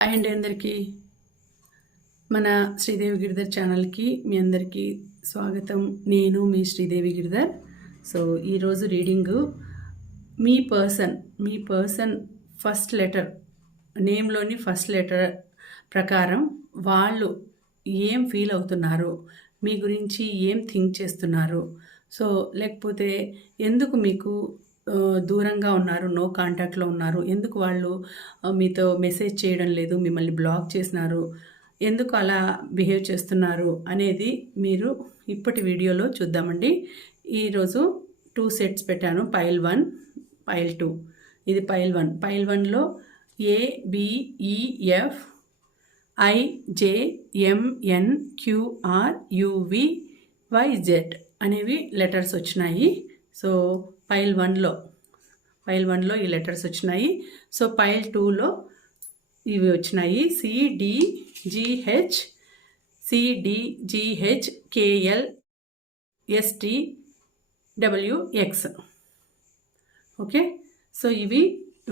And అందరికీ మన శ్రీదేవి గిరిధర్ ఛానల్కి మీ అందరికీ స్వాగతం. నేను మీ శ్రీదేవి గిరిధర్. సో ఈరోజు రీడింగు మీ పర్సన్ ఫస్ట్ లెటర్, నేమ్లోని ఫస్ట్ లెటర్ ప్రకారం వాళ్ళు ఏం ఫీల్ అవుతున్నారు, మీ గురించి ఏం థింక్ చేస్తున్నారు, సో లేకపోతే ఎందుకు మీకు దూరంగా ఉన్నారు, నో కాంటాక్ట్లో ఉన్నారు, ఎందుకు వాళ్ళు మీతో మెసేజ్ చేయడం లేదు, మిమ్మల్ని బ్లాక్ చేసినారు, ఎందుకు అలా బిహేవ్ చేస్తున్నారు అనేది మీరు ఇప్పటి వీడియోలో చూద్దామండి. ఈరోజు 2 సెట్స్ పెట్టాను, పైల్ 1, పైల్ 2. ఇది పైల్ 1. పైల్ 1లో ABEF IJMNQRUVYZ అనేవి లెటర్స్ వచ్చినాయి. సో పైల్ 1లో ఈ లెటర్స్ వచ్చినాయి. సో పైల్ 2లో ఇవి వచ్చినాయి, CDGHKLSTWX. ఓకే, సో ఇవి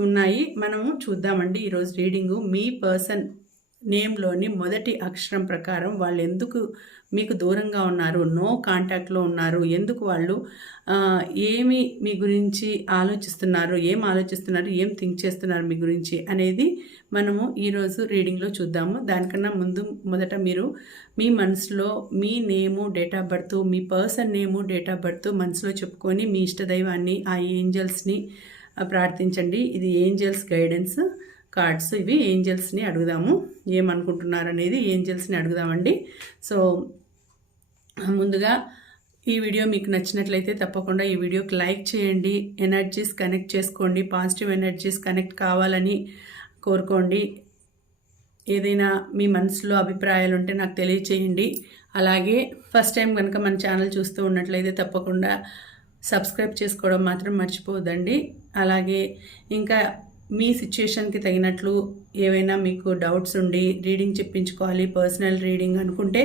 ఉన్నాయి. మనము చూద్దామండి ఈరోజు రీడింగు. మీ పర్సన్ నేమ్లోని మొదటి అక్షరం ప్రకారం వాళ్ళు ఎందుకు మీకు దూరంగా ఉన్నారు, నో కాంటాక్ట్లో ఉన్నారు, ఎందుకు వాళ్ళు ఏమి మీ గురించి ఆలోచిస్తున్నారు, ఏం థింక్ చేస్తున్నారు మీ గురించి అనేది మనము ఈరోజు రీడింగ్లో చూద్దాము. దానికన్నా మొదట మీరు మీ మనసులో మీ నేము, డేట్ ఆఫ్ బర్త్, మీ person name, date of birth మనసులో చెప్పుకొని మీ ఇష్టదైవాన్ని, ఆ ఏంజల్స్ని ప్రార్థించండి. ఇది ఏంజల్స్ గైడెన్స్ కార్డ్స్. ఇవి ఏంజల్స్ని అడుగుదాము, ఏమనుకుంటున్నారు అనేది ఏంజల్స్ని అడుగుదామండి. సో ముందుగా ఈ వీడియో మీకు నచ్చినట్లయితే తప్పకుండా ఈ వీడియోకి లైక్ చేయండి, ఎనర్జీస్ కనెక్ట్ చేసుకోండి, పాజిటివ్ ఎనర్జీస్ కనెక్ట్ కావాలని కోరుకోండి. ఏదైనా మీ మనసులో అభిప్రాయాలు ఉంటే నాకు తెలియచేయండి. అలాగే ఫస్ట్ టైం కనుక మన ఛానల్ చూస్తూ ఉన్నట్లయితే తప్పకుండా సబ్స్క్రైబ్ చేసుకోవడం మాత్రం మర్చిపోవద్దండి. అలాగే ఇంకా మీ సిచ్యుయేషన్కి తగినట్లు ఏవైనా మీకు డౌట్స్ ఉండి రీడింగ్ చెప్పించుకోవాలి, పర్సనల్ రీడింగ్ అనుకుంటే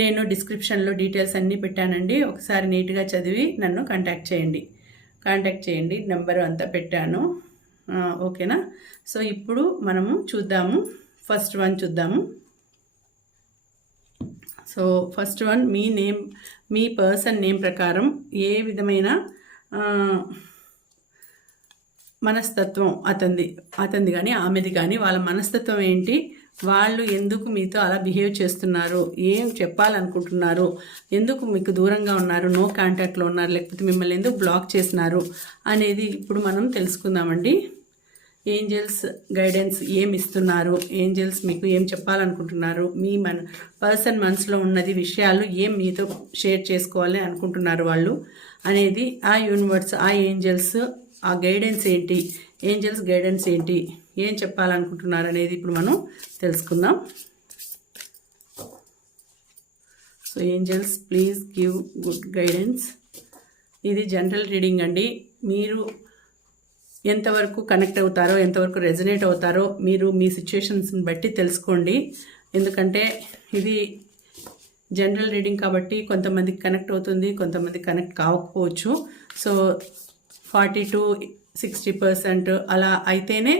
నేను డిస్క్రిప్షన్లో డీటెయిల్స్ అన్నీ పెట్టానండి. ఒకసారి నీట్గా చదివి నన్ను కాంటాక్ట్ చేయండి. నెంబర్ అంతా పెట్టాను, ఓకేనా. సో ఇప్పుడు మనము చూద్దాము, ఫస్ట్ వన్ చూద్దాము. సో ఫస్ట్ వన్, మీ పర్సన్ నేమ్ ప్రకారం ఏ విధమైన మనస్తత్వం అతనిది కానీ ఆమెది కానీ, వాళ్ళ మనస్తత్వం ఏంటి, వాళ్ళు ఎందుకు మీతో అలా బిహేవ్ చేస్తున్నారు, ఏం చెప్పాలనుకుంటున్నారు, ఎందుకు మీకు దూరంగా ఉన్నారు, నో కాంటాక్ట్లో ఉన్నారు, లేకపోతే మిమ్మల్ని ఎందుకు బ్లాక్ చేసినారు అనేది ఇప్పుడు మనం తెలుసుకుందామండి. ఏంజల్స్ గైడెన్స్ ఏమి ఇస్తున్నారు, ఏంజల్స్ మీకు ఏం చెప్పాలనుకుంటున్నారు, మీ పర్సన్ మనసులో ఉన్నది విషయాలు ఏం మీతో షేర్ చేసుకోవాలి అనుకుంటున్నారు వాళ్ళు అనేది, ఆ యూనివర్స్, ఆ ఏంజల్స్, ఆ గైడెన్స్ ఏంటి, ఏంజల్స్ గైడెన్స్ ఏంటి, ఏం చెప్పాలనుకుంటున్నారు అనేది ఇప్పుడు మనం తెలుసుకుందాం. So angels please give good guidance. ఇది జనరల్ రీడింగ్ అండి. మీరు ఎంతవరకు కనెక్ట్ అవుతారో, ఎంతవరకు రెజనేట్ అవుతారో మీరు మీ సిచ్యుయేషన్స్ని బట్టి తెలుసుకోండి. ఎందుకంటే ఇది జనరల్ రీడింగ్ కాబట్టి కొంతమందికి కనెక్ట్ అవుతుంది, కొంతమందికి కనెక్ట్ కాకపోవచ్చు. సో 40-60% అలా అయితేనే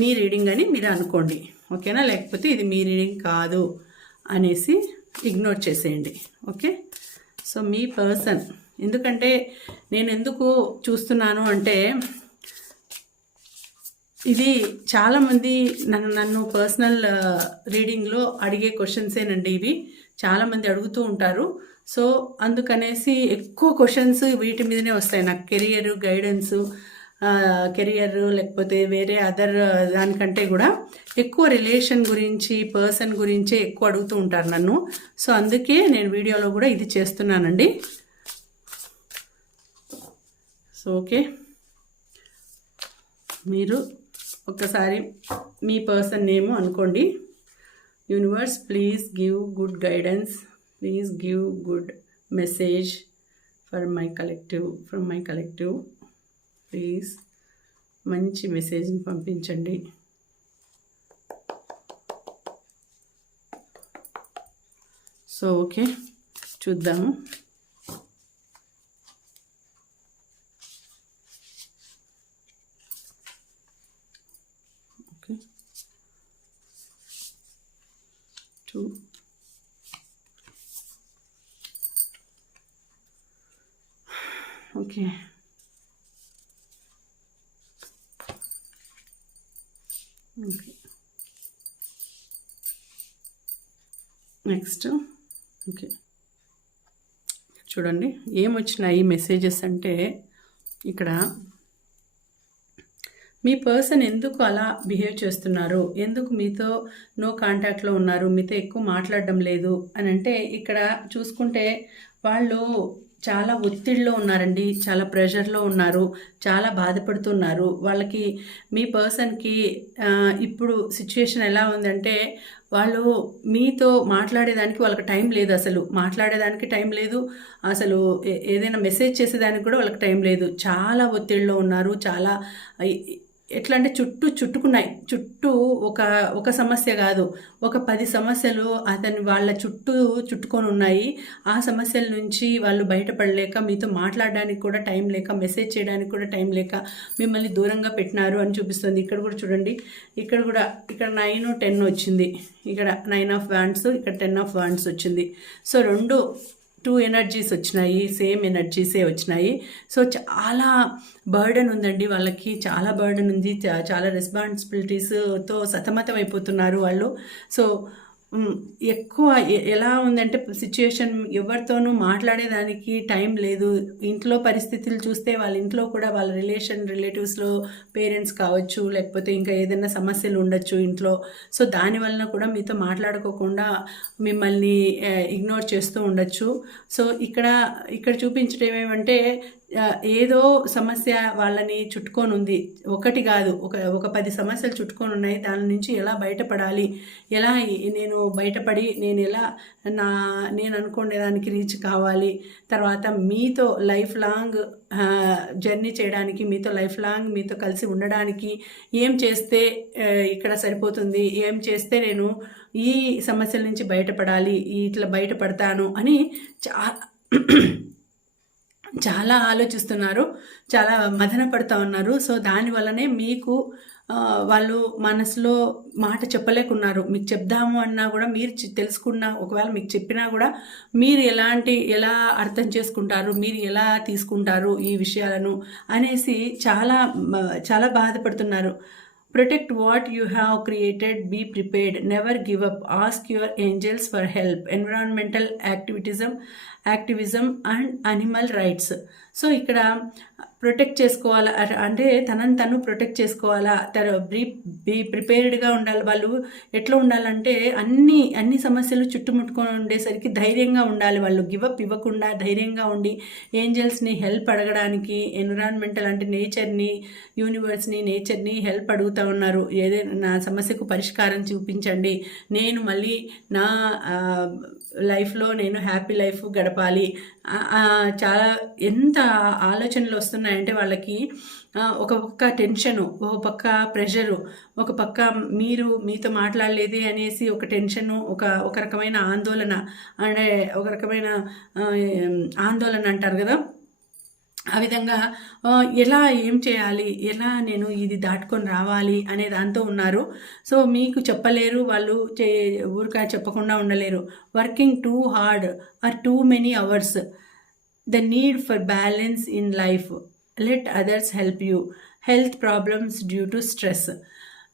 మీ రీడింగ్ అని మీరు అనుకోండి, ఓకేనా. లేకపోతే ఇది మీ రీడింగ్ కాదు అనేసి ఇగ్నోర్ చేసేయండి, ఓకే. సో మీ పర్సన్, ఎందుకంటే నేను ఎందుకు చూస్తున్నాను అంటే, ఇది చాలామంది నన్ను పర్సనల్ రీడింగ్లో అడిగే క్వశ్చన్సేనండి ఇవి. చాలామంది అడుగుతూ ఉంటారు. సో అందుకనేసి ఎక్కువ క్వశ్చన్స్ వీటి మీదనే వస్తాయి నాకు. కెరియర్ గైడెన్స్, కెరియర్ లేకపోతే వేరే అదర్ దానికంటే కూడా ఎక్కువ రిలేషన్ గురించి, పర్సన్ గురించే ఎక్కువ అడుగుతూ ఉంటారు నన్ను. సో అందుకే నేను వీడియోలో కూడా ఇది చేస్తున్నానండి. సో ఓకే, మీరు ఒక్కసారి మీ పర్సన్ నేమ్ అనుకోండి. Universe please give good guidance, please give good message from my collective. Please మంచి మెసేజ్ని పంపించండి. సో ఓకే, చూద్దాము. Okay, 2 okay. Okay, next. Okay, చూడండి ఏమొచ్చినాయి మెసేజెస్ అంటే, ఇక్కడ మీ పర్సన్ ఎందుకు అలా బిహేవ్ చేస్తున్నారు, ఎందుకు మీతో నో కాంటాక్ట్లో ఉన్నారు, మీతో ఎక్కువ మాట్లాడడం లేదు అని అంటే, ఇక్కడ చూసుకుంటే వాళ్ళు చాలా ఒత్తిడిలో ఉన్నారండి, చాలా ప్రెషర్లో ఉన్నారు, చాలా బాధపడుతున్నారు. వాళ్ళకి మీ పర్సన్కి ఇప్పుడు సిచ్యుయేషన్ ఎలా ఉందంటే, వాళ్ళు మీతో మాట్లాడేదానికి వాళ్ళకి టైం లేదు, అసలు మాట్లాడేదానికి టైం లేదు, అసలు ఏదైనా మెసేజ్ చేసేదానికి కూడా వాళ్ళకి టైం లేదు. చాలా ఒత్తిడిలో ఉన్నారు. చాలా ఎట్లా అంటే చుట్టుకున్నాయి. చుట్టూ ఒక సమస్య కాదు, ఒక 10 సమస్యలు వాళ్ళ చుట్టుకొని ఉన్నాయి. ఆ సమస్యల నుంచి వాళ్ళు బయటపడలేక, మీతో మాట్లాడడానికి కూడా టైం లేక, మెసేజ్ చేయడానికి కూడా టైం లేక మిమ్మల్ని దూరంగా పెట్టినారు అని చూపిస్తుంది. ఇక్కడ కూడా చూడండి, ఇక్కడ 9, 10 వచ్చింది, ఇక్కడ 9 ఆఫ్ వాండ్స్, ఇక్కడ 10 ఆఫ్ వాండ్స్ వచ్చింది. సో 2 ఎనర్జీస్ వచ్చినాయి, సేమ్ ఎనర్జీసే వచ్చినాయి. సో చాలా బర్డెన్ ఉందండి వాళ్ళకి, చాలా బర్డెన్ ఉంది, చాలా రెస్పాన్సిబిలిటీస్తో సతమతం అయిపోతున్నారు వాళ్ళు. సో ఎక్కువ ఎలా ఉందంటే సిచ్యుయేషన్, ఎవరితోనూ మాట్లాడేదానికి టైం లేదు. ఇంట్లో పరిస్థితులు చూస్తే వాళ్ళ ఇంట్లో కూడా వాళ్ళ రిలేటివ్స్లో పేరెంట్స్ కావచ్చు, లేకపోతే ఇంకా ఏదైనా సమస్యలు ఉండొచ్చు ఇంట్లో. సో దానివల్ల కూడా మీతో మాట్లాడుకోకుండా మిమ్మల్ని ఇగ్నోర్ చేస్తూ ఉండొచ్చు. సో ఇక్కడ చూపించడం ఏమంటే, ఏదో సమస్య వాళ్ళని చుట్టుకొని ఉంది, ఒకటి కాదు, ఒక 10 సమస్యలు చుట్టుకొని ఉన్నాయి. దాని నుంచి ఎలా బయటపడాలి, ఎలా నేను బయటపడి నేను అనుకునే దానికి రీచ్ కావాలి, తర్వాత మీతో లైఫ్ లాంగ్ జర్నీ చేయడానికి, మీతో కలిసి ఉండడానికి ఏం చేస్తే ఇక్కడ సరిపోతుంది, ఏం చేస్తే నేను ఈ సమస్యల నుంచి బయటపడాలి, ఇట్లా బయటపడతాను అని చాలా ఆలోచిస్తున్నారు, చాలా మదన పడుతూ ఉన్నారు. సో దానివల్లనే మీకు వాళ్ళు మనసులో మాట చెప్పలేకున్నారు. మీకు చెప్దాము అన్నా కూడా, మీరు తెలుసుకున్నా, ఒకవేళ మీకు చెప్పినా కూడా మీరు ఎలా అర్థం చేసుకుంటారు, మీరు ఎలా తీసుకుంటారు ఈ విషయాలను అనేసి చాలా బాధపడుతున్నారు. Protect what you have created, be prepared, never give up, ask your angels for help, environmental activism and animal rights. So ఇక్కడ ప్రొటెక్ట్ చేసుకోవాలా అంటే తను ప్రొటెక్ట్ చేసుకోవాలా, బీ ప్రిపేర్డ్గా ఉండాలి. వాళ్ళు ఎట్లా ఉండాలంటే అన్ని సమస్యలు చుట్టుముట్టుకొని ఉండేసరికి ధైర్యంగా ఉండాలి. వాళ్ళు గివప్ ఇవ్వకుండా ధైర్యంగా ఉండి ఏంజల్స్ని హెల్ప్ అడగడానికి, ఎన్విరాన్మెంటల్ అంటే యూనివర్స్ని నేచర్ని హెల్ప్ అడుగుతూ ఉన్నారు. ఏదైనా నా సమస్యకు పరిష్కారం చూపించండి, నేను మళ్ళీ నా లైఫ్లో నేను హ్యాపీ లైఫ్ గడపాలి. చాలా ఎంత ఆలోచనలు వస్తున్నాయంటే వాళ్ళకి, ఒక పక్క టెన్షను, ఒక పక్క ప్రెషరు, ఒక పక్క మీతో మాట్లాడలేదే అనేసి ఒక టెన్షను, ఒక రకమైన ఆందోళన, అంటే ఒక రకమైన ఆందోళన అంటారు కదా, ఆ విధంగా ఏం చేయాలి, ఎలా నేను ఇది దాటుకొని రావాలి అనే దాంతో ఉన్నారు. సో మీకు చెప్పలేరు, వాళ్ళు ఊరికా చెప్పకుండా ఉండలేరు. Working too hard or too many hours, the need for balance in life, let others help you, health problems due to stress.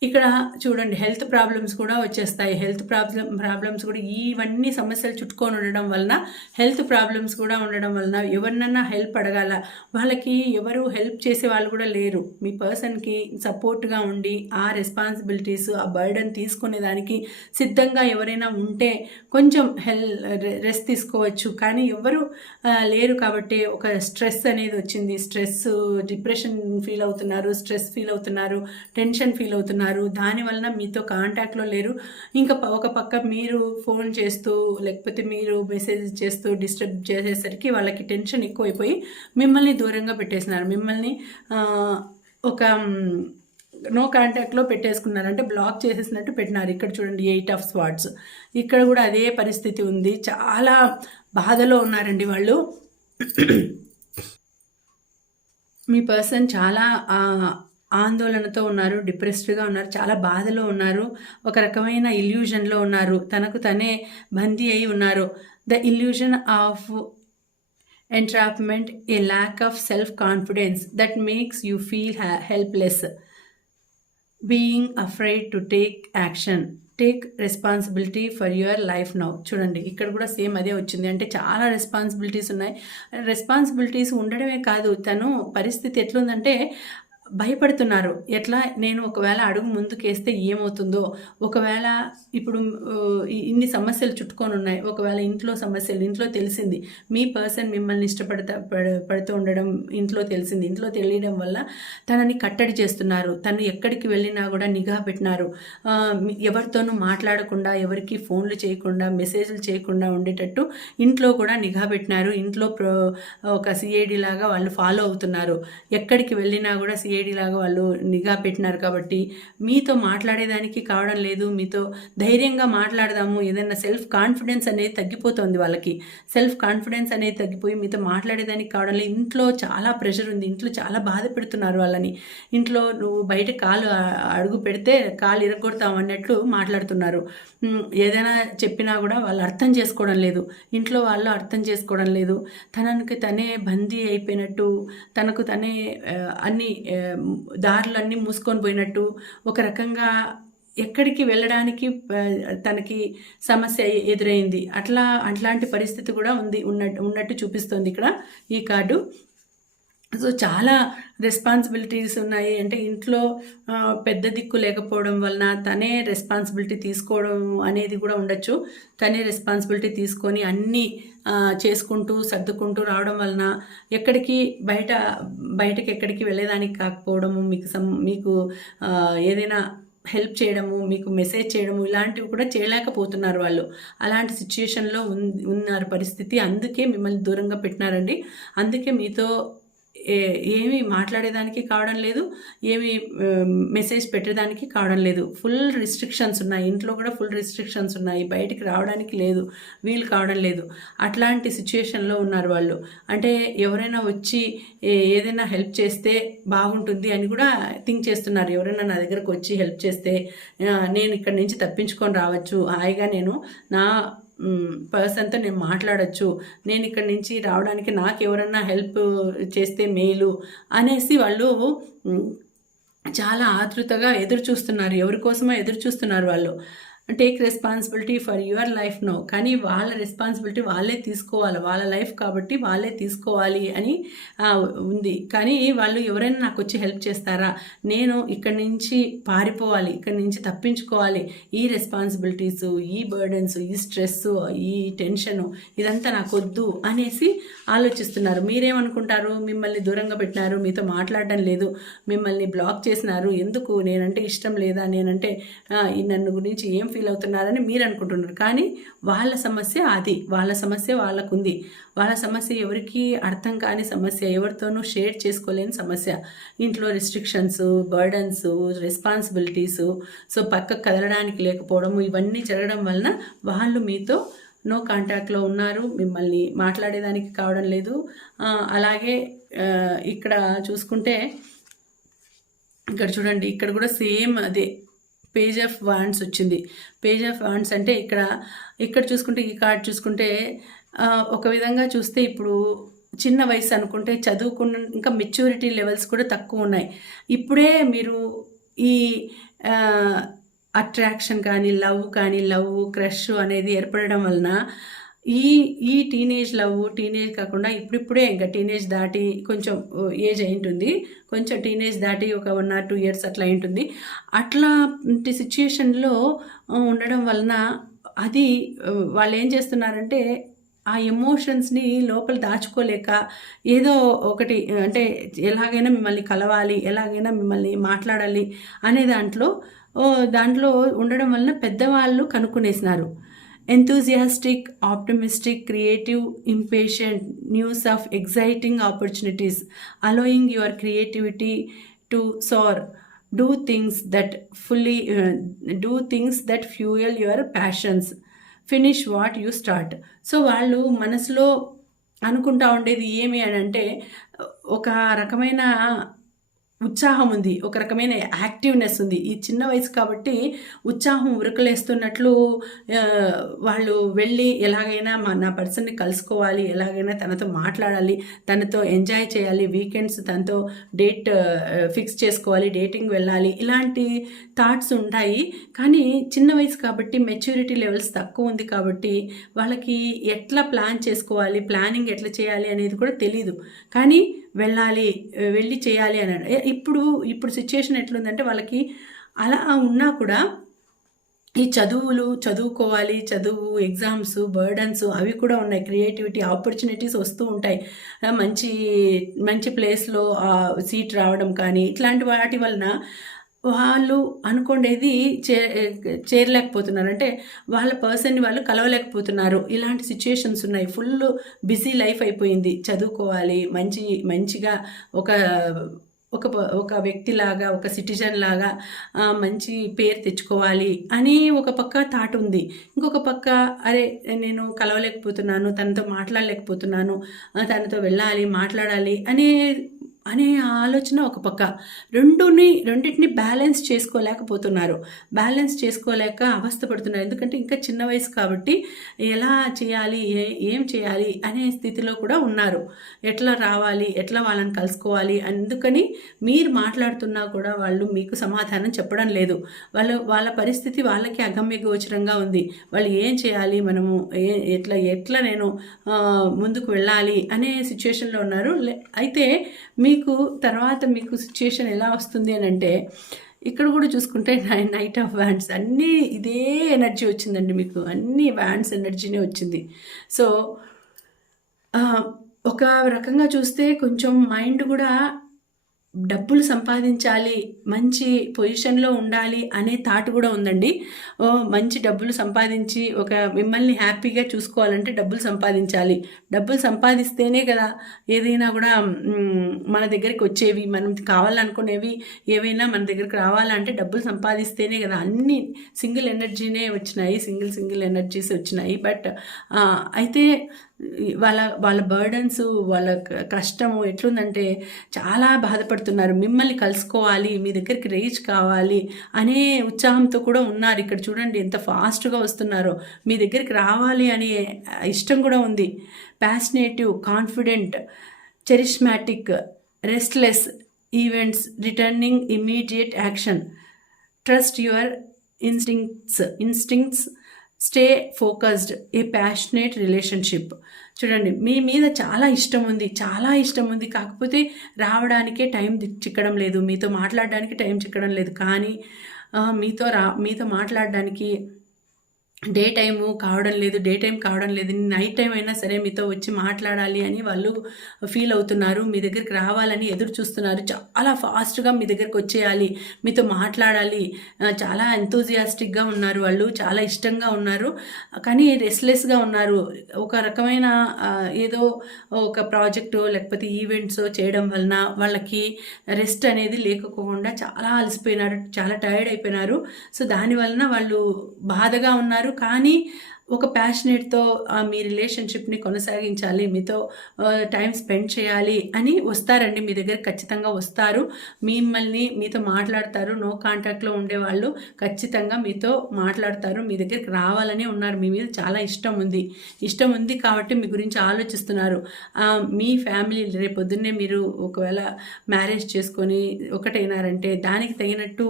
ఇక్కడ చూడండి, హెల్త్ ప్రాబ్లమ్స్ కూడా వచ్చేస్తాయి. హెల్త్ ప్రాబ్లమ్స్ కూడా ఇవన్నీ సమస్యలు చుట్టుకొని ఉండడం వలన, హెల్త్ ప్రాబ్లమ్స్ కూడా ఉండడం వలన ఎవరినన్నా హెల్ప్ అడగాల, వాళ్ళకి ఎవరు హెల్ప్ చేసే వాళ్ళు కూడా లేరు. మీ పర్సన్కి సపోర్ట్గా ఉండి ఆ రెస్పాన్సిబిలిటీస్, ఆ బర్డన్ తీసుకునేదానికి సిద్ధంగా ఎవరైనా ఉంటే కొంచెం రెస్ట్ తీసుకోవచ్చు. కానీ ఎవరు లేరు కాబట్టి ఒక స్ట్రెస్ అనేది వచ్చింది. డిప్రెషన్ ఫీల్ అవుతున్నారు, స్ట్రెస్ ఫీల్ అవుతున్నారు, టెన్షన్ ఫీల్ అవుతున్నారు. దానివలన మీతో కాంటాక్ట్లో లేరు. ఇంకా ఒక పక్క మీరు ఫోన్ చేస్తూ, లేకపోతే మీరు మెసేజ్ చేస్తూ డిస్టర్బ్ చేసేసరికి వాళ్ళకి టెన్షన్ ఎక్కువైపోయి మిమ్మల్ని దూరంగా పెట్టేసినారు. మిమ్మల్ని ఒక నో కాంటాక్ట్లో పెట్టేసుకున్నారు, అంటే బ్లాక్ చేసేసినట్టు పెట్టినారు. ఇక్కడ చూడండి 8 ఆఫ్ స్వార్డ్స్, ఇక్కడ కూడా అదే పరిస్థితి ఉంది. చాలా బాధలో ఉన్నారండి వాళ్ళు. మీ పర్సన్ చాలా ఆందోళనతో ఉన్నారు, డిప్రెస్డ్గా ఉన్నారు, చాలా బాధలో ఉన్నారు, ఒక రకమైన ఇల్యూజన్లో ఉన్నారు, తనకు తనే బందీ అయి ఉన్నారు. The illusion of entrapment, a lack of self-confidence that makes you feel helpless, being afraid to take action, take responsibility for your life now. చూడండి ఇక్కడ కూడా సేమ్ అదే వచ్చింది. అంటే చాలా రెస్పాన్సిబిలిటీస్ ఉన్నాయి. రెస్పాన్సిబిలిటీస్ ఉండడమే కాదు, తను పరిస్థితి ఎట్లుందంటే భయపడుతున్నారు. ఎట్లా, నేను ఒకవేళ అడుగు ముందుకేస్తే ఏమవుతుందో, ఒకవేళ ఇప్పుడు ఇన్ని సమస్యలు చుట్టుకొని ఉన్నాయి, ఒకవేళ ఇంట్లో సమస్యలు, ఇంట్లో తెలిసింది మీ పర్సన్ మిమ్మల్ని పడుతూ ఉండడం ఇంట్లో తెలిసింది, ఇంట్లో తెలియడం వల్ల తనని కట్టడి చేస్తున్నారు. తను ఎక్కడికి వెళ్ళినా కూడా నిఘా పెట్టినారు. ఎవరితోనూ మాట్లాడకుండా, ఎవరికి ఫోన్లు చేయకుండా, మెసేజ్లు చేయకుండా ఉండేటట్టు ఇంట్లో కూడా నిఘా పెట్టినారు. ఇంట్లో ఒక సిఐడి లాగా వాళ్ళు ఫాలో అవుతున్నారు. ఎక్కడికి వెళ్ళినా కూడా సిఐడి లాగా వాళ్ళు నిఘా పెట్టినారు. కాబట్టి మీతో మాట్లాడేదానికి కావడం లేదు, మీతో ధైర్యంగా మాట్లాడదాము, ఏదైనా సెల్ఫ్ కాన్ఫిడెన్స్ అనేది తగ్గిపోతుంది వాళ్ళకి. సెల్ఫ్ కాన్ఫిడెన్స్ అనేది తగ్గిపోయి మీతో మాట్లాడేదానికి కావడం లేదు. ఇంట్లో చాలా ప్రెషర్ ఉంది, ఇంట్లో చాలా బాధ పెడుతున్నారు వాళ్ళని. ఇంట్లో నువ్వు బయట కాలు అడుగు పెడితే కాలు ఇరగొడతావు అన్నట్లు మాట్లాడుతున్నారు. ఏదైనా చెప్పినా కూడా వాళ్ళు అర్థం చేసుకోవడం లేదు, ఇంట్లో వాళ్ళు అర్థం చేసుకోవడం లేదు. తనకి తనే బందీ అయిపోయినట్టు, తనకు తనే అన్ని దారులన్నీ మూసుకొని పోయినట్టు, ఒక రకంగా ఎక్కడికి వెళ్ళడానికి తనకి సమస్య ఎదురైంది. అట్లాంటి పరిస్థితి కూడా ఉన్నట్టు చూపిస్తుంది ఇక్కడ ఈ కార్డు. సో చాలా రెస్పాన్సిబిలిటీస్ ఉన్నాయి. అంటే ఇంట్లో పెద్ద దిక్కు లేకపోవడం వలన తనే రెస్పాన్సిబిలిటీ తీసుకోవడం అనేది కూడా ఉండొచ్చు. తనే రెస్పాన్సిబిలిటీ తీసుకొని అన్నీ చేసుకుంటూ సర్దుకుంటూ రావడం వలన బయటకి ఎక్కడికి వెళ్ళేదానికి కాకపోవడము, మీకు ఏదైనా హెల్ప్ చేయడము, మీకు మెసేజ్ చేయడము, ఇలాంటివి కూడా చేయలేకపోతున్నారు వాళ్ళు. అలాంటి సిచ్యుయేషన్లో ఉన్నారు పరిస్థితి. అందుకే మిమ్మల్ని దూరంగా పెట్టినారండి. అందుకే మీతో ఏమి మాట్లాడేదానికి కావడం లేదు, ఏమి మెసేజ్ పెట్టేదానికి కావడం లేదు. ఫుల్ రిస్ట్రిక్షన్స్ ఉన్నాయి, ఇంట్లో కూడా ఫుల్ రిస్ట్రిక్షన్స్ ఉన్నాయి, బయటికి రావడానికి లేదు, వీలు కావడం లేదు. అట్లాంటి సిచ్యుయేషన్లో ఉన్నారు వాళ్ళు. అంటే ఎవరైనా వచ్చి ఏదైనా హెల్ప్ చేస్తే బాగుంటుంది అని కూడా థింక్ చేస్తున్నారు. ఎవరైనా నా దగ్గరకు వచ్చి హెల్ప్ చేస్తే నేను ఇక్కడి నుంచి తప్పించుకొని రావచ్చు, హాయిగా నేను నా పర్సన్తో నేను మాట్లాడచ్చు, నేను ఇక్కడి నుంచి రావడానికి నాకు ఎవరన్నా హెల్ప్ చేస్తే మేలు అనేసి వాళ్ళు చాలా ఆతృతగా ఎదురు చూస్తున్నారు. ఎవరి కోసమో ఎదురు చూస్తున్నారు వాళ్ళు. Take responsibility for your life no. కానీ వాళ్ళ రెస్పాన్సిబిలిటీ వాళ్ళే తీసుకోవాలి, వాళ్ళ లైఫ్ కాబట్టి వాళ్ళే తీసుకోవాలి అని ఉంది. కానీ వాళ్ళు ఎవరైనా నాకు వచ్చి హెల్ప్ చేస్తారా, నేను ఇక్కడి నుంచి పారిపోవాలి, ఇక్కడి నుంచి తప్పించుకోవాలి, ఈ రెస్పాన్సిబిలిటీస్, ఈ బర్డెన్స్, ఈ స్ట్రెస్, ఈ టెన్షను ఇదంతా నాకు వద్దు అనేసి ఆలోచిస్తున్నారు. మీరేమనుకుంటారు? మిమ్మల్ని దూరంగా పెట్టినారు, మీతో మాట్లాడడం లేదు, మిమ్మల్ని బ్లాక్ చేసినారు, ఎందుకు, నేనంటే ఇష్టం లేదా, నేనంటే నన్ను గురించి ఏం ఫీల్ అవుతున్నారని మీరు అనుకుంటున్నారు. కానీ వాళ్ళ సమస్య అది, వాళ్ళ సమస్య వాళ్ళకుంది. వాళ్ళ సమస్య ఎవరికి అర్థం కాని సమస్య, ఎవరితోనూ షేర్ చేసుకోలేని సమస్య. ఇంట్లో రిస్ట్రిక్షన్స్, బర్డన్స్, రెస్పాన్సిబిలిటీస్, సో పక్కకు కదలడానికి లేకపోవడము, ఇవన్నీ జరగడం వలన వాళ్ళు మీతో నో కాంటాక్ట్లో ఉన్నారు, మిమ్మల్ని మాట్లాడేదానికి కావడం లేదు. అలాగే ఇక్కడ చూసుకుంటే, ఇక్కడ చూడండి, ఇక్కడ కూడా సేమ్ అదే పేజ్ ఆఫ్ వాండ్స్ వచ్చింది. పేజ్ ఆఫ్ వాండ్స్ అంటే ఇక్కడ చూసుకుంటే, ఈ కార్డ్ చూసుకుంటే ఒక విధంగా చూస్తే ఇప్పుడు చిన్న వయసు అనుకుంటే, చదువుకున్న ఇంకా మెచ్యూరిటీ లెవెల్స్ కూడా తక్కువ ఉన్నాయి. ఇప్పుడే మీరు ఈ అట్రాక్షన్ కానీ లవ్ క్రష్ అనేది ఏర్పడడం వలన ఈ టీనేజ్ కాకుండా ఇప్పుడిప్పుడే ఇంకా టీనేజ్ దాటి కొంచెం ఏజ్ అయింటుంది, కొంచెం టీనేజ్ దాటి ఒక 1 or 2 years అట్లా అయింటుంది. అట్లాంటి సిచ్యుయేషన్లో ఉండడం వలన అది వాళ్ళు ఏం చేస్తున్నారంటే, ఆ ఎమోషన్స్ని లోపల దాచుకోలేక ఏదో ఒకటి, అంటే ఎలాగైనా మిమ్మల్ని కలవాలి, ఎలాగైనా మిమ్మల్ని మాట్లాడాలి అనే దాంట్లో ఉండడం వలన పెద్దవాళ్ళు కనుక్కునేసినారు. Enthusiastic, optimistic, creative, impatient, news of exciting opportunities, allowing your creativity to soar. Do things that fuel your passions. Finish what you start. So వాళ్ళు మనసులో అనుకుంటా ఉండేది ఏమి అని అంటే, ఒక రకమైన ఉత్సాహం ఉంది, ఒక రకమైన యాక్టివ్నెస్ ఉంది. ఈ చిన్న వయసు కాబట్టి ఉత్సాహం ఉరకలేస్తున్నట్లు వాళ్ళు వెళ్ళి ఎలాగైనా నా పర్సన్ని కలుసుకోవాలి, ఎలాగైనా తనతో మాట్లాడాలి, తనతో ఎంజాయ్ చేయాలి, వీకెండ్స్ తనతో డేట్ ఫిక్స్ చేసుకోవాలి, డేటింగ్ వెళ్ళాలి, ఇలాంటి థాట్స్ ఉంటాయి. కానీ చిన్న వయసు కాబట్టి మెచ్యూరిటీ లెవెల్స్ తక్కువ ఉంది కాబట్టి వాళ్ళకి ఎట్లా ప్లాన్ చేసుకోవాలి, ప్లానింగ్ ఎట్లా చేయాలి అనేది కూడా తెలీదు. కానీ వెళ్ళి చేయాలి అని ఇప్పుడు సిచ్యుయేషన్ ఎట్లుందంటే వాళ్ళకి అలా ఉన్నా కూడా ఈ చదువుకోవాలి, ఎగ్జామ్స్, బర్డన్స్ అవి కూడా ఉన్నాయి. క్రియేటివిటీ ఆపర్చునిటీస్ వస్తూ ఉంటాయి. మంచి మంచి ప్లేస్లో సీట్ రావడం కానీ ఇట్లాంటి వాటి వలన వాళ్ళు అనుకోండేది చేరలేకపోతున్నారు. అంటే వాళ్ళ పర్సన్ని వాళ్ళు కలవలేకపోతున్నారు. ఇలాంటి సిచ్యుయేషన్స్ ఉన్నాయి. ఫుల్ బిజీ లైఫ్ అయిపోయింది. చదువుకోవాలి, మంచిగా ఒక ఒక ఒక వ్యక్తిలాగా, ఒక సిటిజన్ లాగా మంచి పేరు తెచ్చుకోవాలి అని ఒక పక్క థాట్ ఉంది. ఇంకొక పక్క అరే నేను కలవలేకపోతున్నాను, తనతో మాట్లాడలేకపోతున్నాను, తనతో వెళ్ళాలి, మాట్లాడాలి అనే ఆలోచన ఒక పక్క. రెండింటిని బ్యాలెన్స్ చేసుకోలేకపోతున్నారు. బ్యాలెన్స్ చేసుకోలేక అవస్థపడుతున్నారు. ఎందుకంటే ఇంకా చిన్న వయసు కాబట్టి ఎలా చేయాలి, ఏం చేయాలి అనే స్థితిలో కూడా ఉన్నారు. ఎట్లా రావాలి, ఎట్లా వాళ్ళని కలుసుకోవాలి, అందుకని మీరు మాట్లాడుతున్నా కూడా వాళ్ళు మీకు సమాధానం చెప్పడం లేదు. వాళ్ళ పరిస్థితి వాళ్ళకి అగమ్య గోచరంగా ఉంది. వాళ్ళు ఏం చేయాలి, మనము ఎట్లా నేను ముందుకు వెళ్ళాలి అనే సిచ్యుయేషన్లో ఉన్నారు. అయితే మీకు సిచ్యుయేషన్ ఎలా వస్తుంది అని అంటే ఇక్కడ కూడా చూసుకుంటే నైట్ ఆఫ్ వ్యాండ్స్ అన్నీ ఇదే ఎనర్జీ వచ్చిందండి. మీకు అన్ని వ్యాండ్స్ ఎనర్జీనే వచ్చింది. సో ఒక రకంగా చూస్తే కొంచెం మైండ్ కూడా డబ్బులు సంపాదించాలి, మంచి పొజిషన్లో ఉండాలి అనే థాట్ కూడా ఉందండి. మంచి డబ్బులు సంపాదించి మిమ్మల్ని హ్యాపీగా చూసుకోవాలంటే డబ్బులు సంపాదించాలి. డబ్బులు సంపాదిస్తేనే కదా ఏదైనా కూడా మన దగ్గరికి వచ్చేవి, మనం కావాలనుకునేవి ఏవైనా మన దగ్గరికి రావాలంటే డబ్బులు సంపాదిస్తేనే కదా. అన్ని సింగిల్ ఎనర్జీనే వచ్చినాయి, సింగిల్ ఎనర్జీస్ వచ్చినాయి. బట్ అయితే వాళ్ళ బర్డన్స్, వాళ్ళ కష్టము ఎట్లుందంటే చాలా బాధపడుతున్నారు. మిమ్మల్ని కలుసుకోవాలి, మీ దగ్గరికి రీచ్ కావాలి అనే ఉత్సాహంతో కూడా ఉన్నారు. ఇక్కడ చూడండి ఎంత ఫాస్ట్గా వస్తున్నారో. మీ దగ్గరికి రావాలి అనే ఇష్టం కూడా ఉంది. Passionate, confident, charismatic, restless, events, returning immediate action, trust your instincts, stay focused, a passionate relationship. చూడండి, మీ మీద చాలా ఇష్టం ఉంది, కాకపోతే రావడానికే టైం చిక్కడం లేదు, మీతో మాట్లాడడానికి టైం చిక్కడం లేదు. కానీ మీతో మాట్లాడడానికి డే టైం కావడం లేదు, నైట్ టైం అయినా సరే మీతో వచ్చి మాట్లాడాలి అని వాళ్ళు ఫీల్ అవుతున్నారు. మీ దగ్గరికి రావాలని ఎదురు చూస్తున్నారు. చాలా ఫాస్ట్గా మీ దగ్గరికి వచ్చేయాలి, మీతో మాట్లాడాలి, చాలా ఎంతూజియాస్టిక్గా ఉన్నారు. వాళ్ళు చాలా ఇష్టంగా ఉన్నారు, కానీ రెస్ట్లెస్గా ఉన్నారు. ఒక రకమైన ఏదో ఒక ప్రాజెక్టు లేకపోతే ఈవెంట్స్ చేయడం వలన వాళ్ళకి రెస్ట్ అనేది లేకపోకుండా చాలా అలసిపోయినారు, చాలా టైర్డ్ అయిపోయినారు. సో దానివలన వాళ్ళు బాధగా ఉన్నారు. కానీ ఒక ప్యాషనేట్తో మీ రిలేషన్షిప్ని కొనసాగించాలి, మీతో టైం స్పెండ్ చేయాలి అని వస్తారండి. మీ దగ్గర ఖచ్చితంగా వస్తారు, మీతో మాట్లాడతారు. నో కాంటాక్ట్లో ఉండేవాళ్ళు ఖచ్చితంగా మీతో మాట్లాడతారు, మీ దగ్గరికి రావాలని ఉన్నారు. మీ మీద చాలా ఇష్టం ఉంది కాబట్టి మీ గురించి ఆలోచిస్తున్నారు. మీ ఫ్యామిలీ రేపొద్దున్నే మీరు ఒకవేళ మ్యారేజ్ చేసుకొని ఒకటైనారంటే దానికి తగినట్టు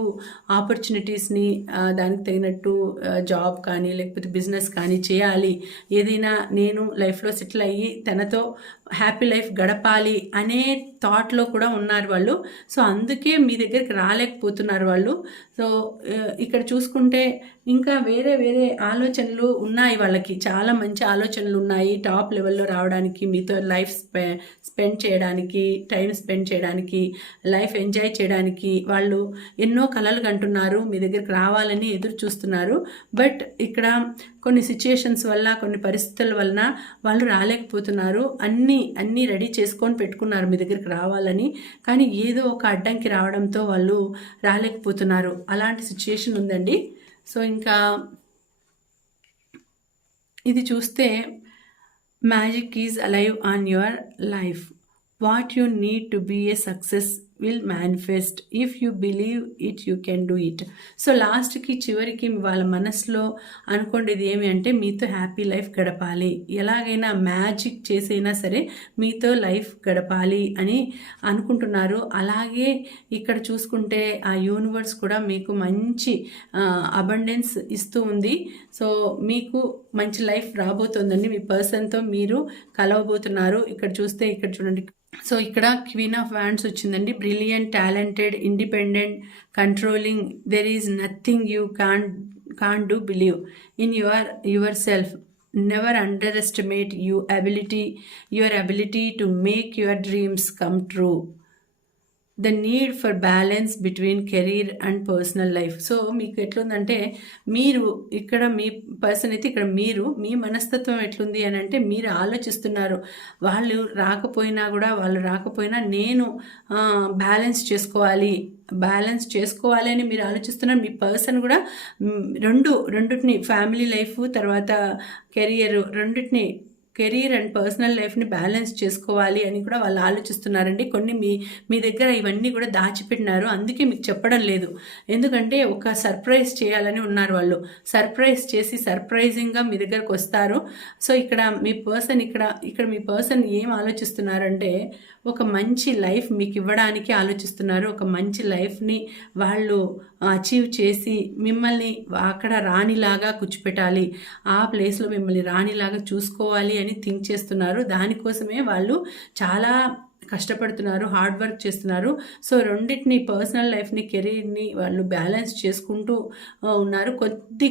ఆపర్చునిటీస్ని, దానికి తగినట్టు జాబ్ కానీ లేకపోతే బిజినెస్ కానీ చేయాలి, ఏదైనా నేను లైఫ్లో సెటిల్ అయ్యి తనతో హ్యాపీ లైఫ్ గడపాలి అనే థాట్లో కూడా ఉన్నారు వాళ్ళు. సో అందుకే మీ దగ్గరికి రాలేకపోతున్నారు వాళ్ళు. సో ఇక్కడ చూసుకుంటే ఇంకా వేరే ఆలోచనలు ఉన్నాయి వాళ్ళకి, చాలా మంచి ఆలోచనలు ఉన్నాయి. టాప్ లెవెల్లో రావడానికి, మీతో లైఫ్ స్పెండ్ చేయడానికి, టైం స్పెండ్ చేయడానికి, లైఫ్ ఎంజాయ్ చేయడానికి వాళ్ళు ఎన్నో కలలు కంటున్నారు, మీ దగ్గరికి రావాలని ఎదురు చూస్తున్నారు. బట్ ఇక్కడ కొన్ని సిచ్యుయేషన్స్ వల్ల, కొన్ని పరిస్థితుల వలన వాళ్ళు రాలేకపోతున్నారు. అన్నీ రెడీ చేసుకొని పెట్టుకున్నారు మీ దగ్గరికి రావాలని, కానీ ఏదో ఒక అడ్డంకి రావడంతో వాళ్ళు రాలేకపోతున్నారు. అలాంటి సిచ్యుయేషన్ ఉందండి. సో ఇంకా ఇది చూస్తే magic is alive on your life. What you need to be a success will manifest if you believe it you can do it. So లాస్ట్కి చివరికి వాళ్ళ మనసులో అనుకోండిది ఏమి అంటే మీతో హ్యాపీ లైఫ్ గడపాలి, ఎలాగైనా మ్యాజిక్ చేసైనా సరే మీతో లైఫ్ గడపాలి అని అనుకుంటున్నారు. అలాగే ఇక్కడ చూసుకుంటే ఆ యూనివర్స్ కూడా మీకు మంచి అబండెన్స్ ఇస్తూ ఉంది. సో మీకు మంచి లైఫ్ రాబోతుందండి. మీ పర్సన్తో మీరు కలవబోతున్నారు. ఇక్కడ చూస్తే ఇక్కడ చూడండి. సో ఇక్కడ క్వీన్ ఆఫ్ వ్యాండ్స్ వచ్చిందండి. Brilliant, talented, independent, controlling. There is nothing you can do. Believe in yourself. Never underestimate your ability to make your dreams come true. The need for balance between career and personal life. So మీకు ఎట్లుందంటే మీరు ఇక్కడ మీ person అయితే ఇక్కడ మీరు మీ మనస్తత్వం ఎట్లుంది అని అంటే మీరు ఆలోచిస్తున్నారు వాళ్ళు రాకపోయినా నేను బ్యాలెన్స్ చేసుకోవాలి అని మీరు ఆలోచిస్తున్నారు. మీ పర్సన్ కూడా రెండుటిని ఫ్యామిలీ లైఫ్ తర్వాత కెరీర్ అండ్ పర్సనల్ లైఫ్ని బ్యాలెన్స్ చేసుకోవాలి అని కూడా వాళ్ళు ఆలోచిస్తున్నారండి. కొన్ని మీ దగ్గర ఇవన్నీ కూడా దాచిపెట్టినారు, అందుకే మీకు చెప్పడం లేదు. ఎందుకంటే ఒక సర్ప్రైజ్ చేయాలని ఉన్నారు వాళ్ళు. సర్ప్రైజ్ చేసి సర్ప్రైజింగ్గా మీ దగ్గరకు వస్తారు. సో ఇక్కడ మీ పర్సన్ ఏం ఆలోచిస్తున్నారంటే ఒక మంచి లైఫ్ మీకు ఇవ్వడానికి ఆలోచిస్తున్నారు. ఒక మంచి లైఫ్ని వాళ్ళు అచీవ్ చేసి మిమ్మల్ని అక్కడ రాణిలాగా కూర్చోపెట్టాలి, ఆ ప్లేస్లో మిమ్మల్ని రాణిలాగా చూసుకోవాలి అని థింక్ చేస్తున్నారు. దానికోసమే వాళ్ళు చాలా కష్టపడుతున్నారు, హార్డ్ వర్క్ చేస్తున్నారు. సో రెండింటిని పర్సనల్ లైఫ్ని కెరీర్ని వాళ్ళు బ్యాలెన్స్ చేసుకుంటూ ఉన్నారు. కొద్ది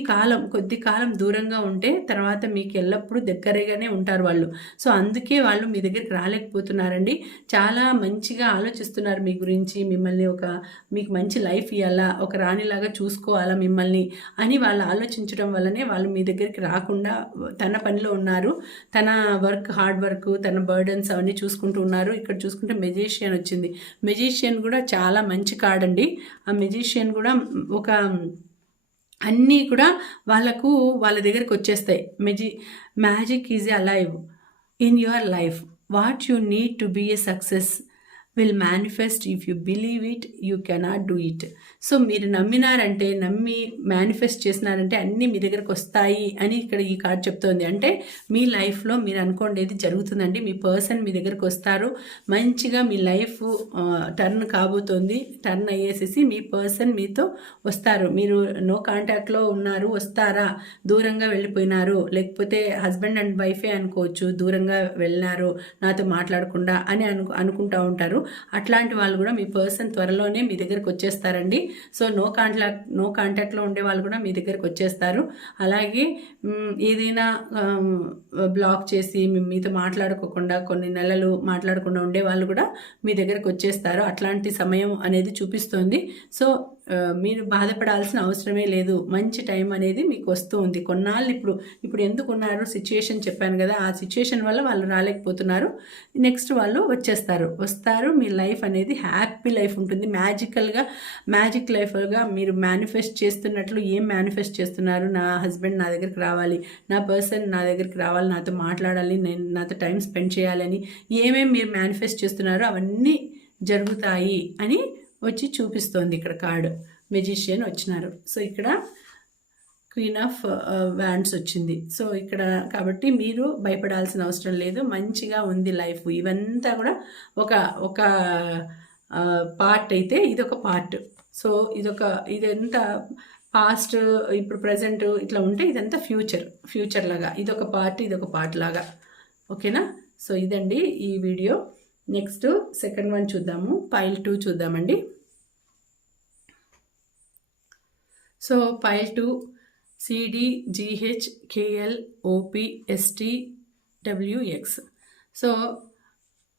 కాలం దూరంగా ఉంటే తర్వాత మీకు ఎల్లప్పుడూ దగ్గరగానే ఉంటారు వాళ్ళు. సో అందుకే వాళ్ళు మీ దగ్గరికి రాలేకపోతున్నారండి. చాలా మంచిగా ఆలోచిస్తున్నారు మీ గురించి, మీకు మంచి లైఫ్ ఇవ్వాలా, ఒక రాణిలాగా చూసుకోవాలా మిమ్మల్ని అని వాళ్ళు ఆలోచించడం వల్లనే వాళ్ళు మీ దగ్గరికి రాకుండా తన పనిలో ఉన్నారు. తన హార్డ్ వర్క్, తన బర్డన్స్ అవన్నీ చూసుకుంటూ ఉన్నారు. ఇక్కడ చూసుకుంటే మెజిషియన్ వచ్చింది. మెజిషియన్ కూడా చాలా మంచి కార్డ్ అండి. ఆ మెజిషియన్ కూడా అన్నీ కూడా వాళ్ళ దగ్గరికి వచ్చేస్తాయి. Magic is alive in your life. What you need to be a success will manifest if you believe it you cannot do it. So మీరు నమ్మి మేనిఫెస్ట్ చేసినారంటే అన్నీ మీ దగ్గరకు వస్తాయి అని ఇక్కడ ఈ కార్డ్ చెప్తోంది. అంటే మీ లైఫ్లో మీరు అనుకోండి జరుగుతుందండి. మీ పర్సన్ మీ దగ్గరకు వస్తారు, మంచిగా మీ లైఫ్ టర్న్ కాబోతోంది. టర్న్ అయ్యేసేసి మీ పర్సన్ మీతో వస్తారు. మీరు నో కాంటాక్ట్లో ఉన్నారు, వస్తారా, దూరంగా వెళ్ళిపోయినారు, లేకపోతే హస్బెండ్ అండ్ వైఫే అనుకోవచ్చు, దూరంగా వెళ్ళినారు నాతో మాట్లాడకుండా అని అనుకుంటూ ఉంటారు. అట్లాంటి వాళ్ళు కూడా మీ పర్సన్ త్వరలోనే మీ దగ్గరకు వచ్చేస్తారండి. సో నో కాంటాక్ట్లో ఉండే వాళ్ళు కూడా మీ దగ్గరకు వచ్చేస్తారు. అలాగే ఏదైనా బ్లాక్ చేసి మీతో మాట్లాడుకోకుండా కొన్ని నెలలు మాట్లాడకుండా ఉండే వాళ్ళు కూడా మీ దగ్గరకు వచ్చేస్తారు. అట్లాంటి సమయం అనేది చూపిస్తోంది. సో మీరు బాధపడాల్సిన అవసరమే లేదు. మంచి టైం అనేది మీకు వస్తూ ఉంది. కొన్నాళ్ళు ఇప్పుడు ఎందుకున్నారు సిచ్యుయేషన్ చెప్పాను కదా, ఆ సిచ్యుయేషన్ వల్ల వాళ్ళు రాలేకపోతున్నారు. నెక్స్ట్ వాళ్ళు వస్తారు. మీ లైఫ్ అనేది హ్యాపీ లైఫ్ ఉంటుంది. మ్యాజిక్ లైఫ్గా మీరు మేనిఫెస్ట్ చేస్తున్నట్లు ఏం మేనిఫెస్ట్ చేస్తున్నారు? నా హస్బెండ్ నా దగ్గరికి రావాలి, నా పర్సన్ నా దగ్గరికి రావాలి, నాతో మాట్లాడాలి, నాతో టైం స్పెండ్ చేయాలని ఏమేమి మీరు మేనిఫెస్ట్ చేస్తున్నారో అవన్నీ జరుగుతాయి అని వచ్చి చూపిస్తోంది. ఇక్కడ కార్డు మెజిషియన్ వచ్చినారు. సో ఇక్కడ క్వీన్ ఆఫ్ వ్యాండ్స్ వచ్చింది. సో ఇక్కడ కాబట్టి మీరు భయపడాల్సిన అవసరం లేదు, మంచిగా ఉంది లైఫ్. ఇవంతా కూడా ఒక పార్ట్ అయితే ఇదొక పార్ట్. సో ఇదంతా పాస్ట్, ఇప్పుడు ప్రజెంట్ ఇట్లా ఉంటే ఇదంతా ఫ్యూచర్ లాగా. ఇదొక పార్ట్ లాగా. ఓకేనా? సో ఇదండి ఈ వీడియో. నెక్స్ట్ సెకండ్ వన్ చూద్దాము. పైల్ 2 చూద్దామండి. So pile 2 CDGHKLOPSTWX. సో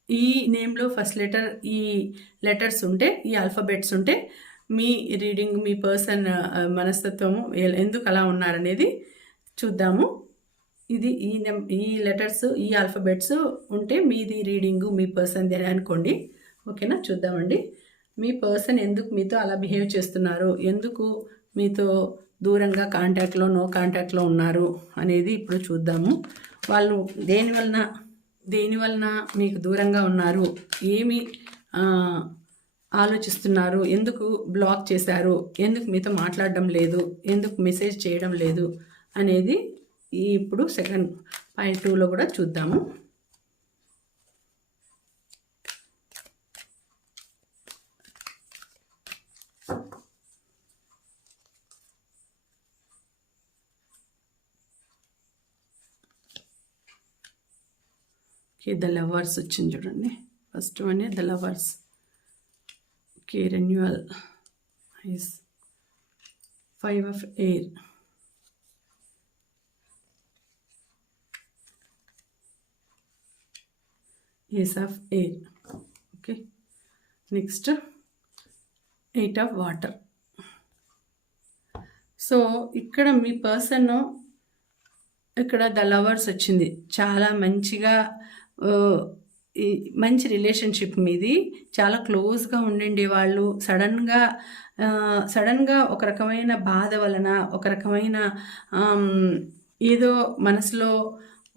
ఈ నేమ్లో ఫస్ట్ లెటర్, ఈ లెటర్స్ ఉంటే, ఈ ఆల్ఫాబెట్స్ ఉంటే మీ రీడింగ్, మీ పర్సన్ మనస్తత్వము ఎందుకు అలా ఉన్నారనేది చూద్దాము. ఇది ఈ లెటర్స్, ఈ ఆల్ఫాబెట్స్ ఉంటే మీది రీడింగు, మీ పర్సన్ది అని అనుకోండి. ఓకేనా? చూద్దామండి. మీ పర్సన్ ఎందుకు మీతో అలా బిహేవ్ చేస్తున్నారు, ఎందుకు మీతో దూరంగా నో కాంటాక్ట్లో ఉన్నారు అనేది ఇప్పుడు చూద్దాము. వాళ్ళు దేనివలన మీకు దూరంగా ఉన్నారు, ఏమి ఆలోచిస్తున్నారు, ఎందుకు బ్లాక్ చేశారు, ఎందుకు మీతో మాట్లాడడం లేదు, ఎందుకు మెసేజ్ చేయడం లేదు అనేది ఇప్పుడు సెకండ్ పాయింట్ 2లో కూడా చూద్దాము. ఓకే, ద లవర్స్ వచ్చింది చూడండి. First one the lovers. Okay, renewal ice, 5 of air, ace of air. Okay, next 8 of water. So ఇక్కడ మీ పర్సన్, ఇక్కడ ద లవర్స్ వచ్చింది. చాలా మంచిగా మంచి రిలేషన్షిప్ మీది, చాలా క్లోజ్గా ఉండిండే వాళ్ళు సడన్గా ఒక రకమైన బాధ వలన, ఒక రకమైన ఏదో మనసులో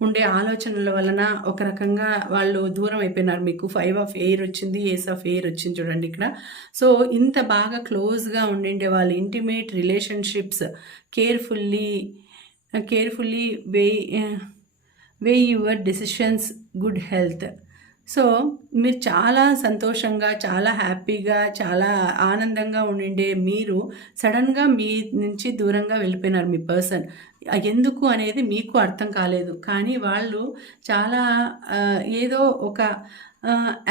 ఉండే ఆలోచనల వలన ఒక రకంగా వాళ్ళు దూరం అయిపోయినారు మీకు. 5 of air వచ్చింది, ace of air వచ్చింది చూడండి ఇక్కడ. సో ఇంత బాగా క్లోజ్గా ఉండిండే వాళ్ళు, intimate relationships, carefully way your decisions, good health. So మీరు చాలా సంతోషంగా, చాలా హ్యాపీగా, చాలా ఆనందంగా ఉండిండే మీరు సడన్గా మీ నుంచి దూరంగా వెళ్ళిపోయినారు మీ పర్సన్. ఎందుకు అనేది మీకు అర్థం కాలేదు, కానీ వాళ్ళు చాలా ఏదో ఒక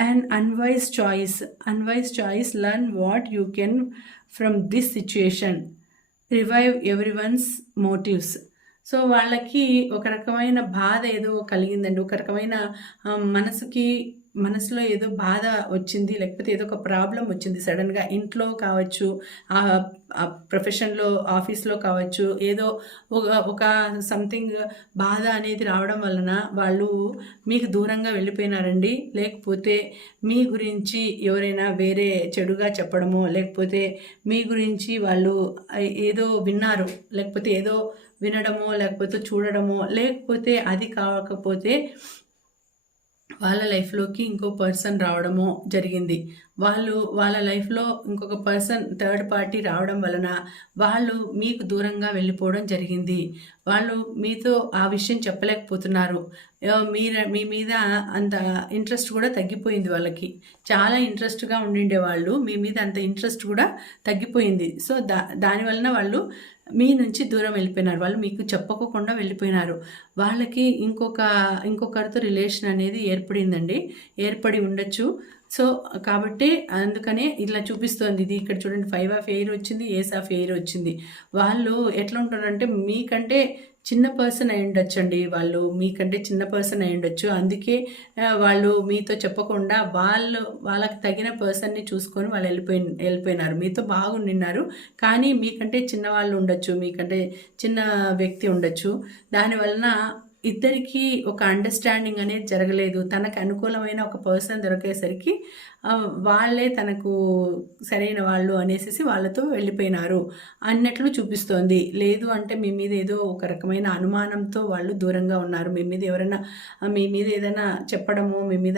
an unwise choice, learn what you can from this situation, revive everyone's motives. So వాళ్ళకి ఒక రకమైన బాధ ఏదో కలిగిందండి, ఒక రకమైన మనసులో ఏదో బాధ వచ్చింది, లేకపోతే ఏదో ఒక ప్రాబ్లం వచ్చింది సడన్గా. ఇంట్లో కావచ్చు, ప్రొఫెషన్లో, ఆఫీస్లో కావచ్చు, ఏదో ఒక సంథింగ్ బాధ అనేది రావడం వలన వాళ్ళు మీకు దూరంగా వెళ్ళిపోయినారండి. లేకపోతే మీ గురించి ఎవరైనా వేరే చెడుగా చెప్పడమో, లేకపోతే మీ గురించి వాళ్ళు ఏదో విన్నారు, లేకపోతే ఏదో వినడమో, లేకపోతే చూడడమో, లేకపోతే అది కాకపోతే వాళ్ళ లైఫ్లోకి ఇంకో పర్సన్ రావడమో జరిగింది. వాళ్ళ లైఫ్లో ఇంకొక పర్సన్, థర్డ్ పార్టీ రావడం వలన వాళ్ళు మీకు దూరంగా వెళ్ళిపోవడం జరిగింది. వాళ్ళు మీతో ఆ విషయం చెప్పలేకపోతున్నారు. మీ మీద అంత ఇంట్రెస్ట్ కూడా తగ్గిపోయింది. వాళ్ళకి చాలా ఇంట్రెస్ట్గా ఉండిండే వాళ్ళు, మీ మీద అంత ఇంట్రెస్ట్ కూడా తగ్గిపోయింది. సో దాని వలన వాళ్ళు మీ నుంచి దూరం వెళ్ళిపోయినారు. వాళ్ళు మీకు చెప్పకుండా వెళ్ళిపోయినారు. వాళ్ళకి ఇంకొకరితో రిలేషన్ అనేది ఏర్పడి ఉండొచ్చు. సో కాబట్టి అందుకనే ఇట్లా చూపిస్తోంది. ఇది ఇక్కడ చూడండి, 5 of air వచ్చింది, ace of air వచ్చింది. వాళ్ళు ఎట్లా ఉంటారంటే మీకంటే చిన్న పర్సన్ అయి ఉండొచ్చండి. వాళ్ళు మీకంటే చిన్న పర్సన్ అయి ఉండొచ్చు. అందుకే వాళ్ళు మీతో చెప్పకుండా వాళ్ళకి తగిన పర్సన్ని చూసుకొని వాళ్ళు వెళ్ళిపోయినారు. మీతో బాగుండినారు, కానీ మీకంటే చిన్న వాళ్ళు ఉండొచ్చు, మీకంటే చిన్న వ్యక్తి ఉండొచ్చు. దానివలన ఇద్దరికి ఒక అండర్స్టాండింగ్ అనేది జరగలేదు. తనకు అనుకూలమైన ఒక పర్సన్ దొరికేసరికి వాళ్ళే తనకు సరైన వాళ్ళు అనేసి వాళ్ళతో వెళ్ళిపోయినారు అన్నట్లు చూపిస్తోంది. లేదు అంటే మీ మీద ఏదో ఒక రకమైన అనుమానంతో వాళ్ళు దూరంగా ఉన్నారు. మీ మీద ఏదైనా చెప్పడమో, మీ మీద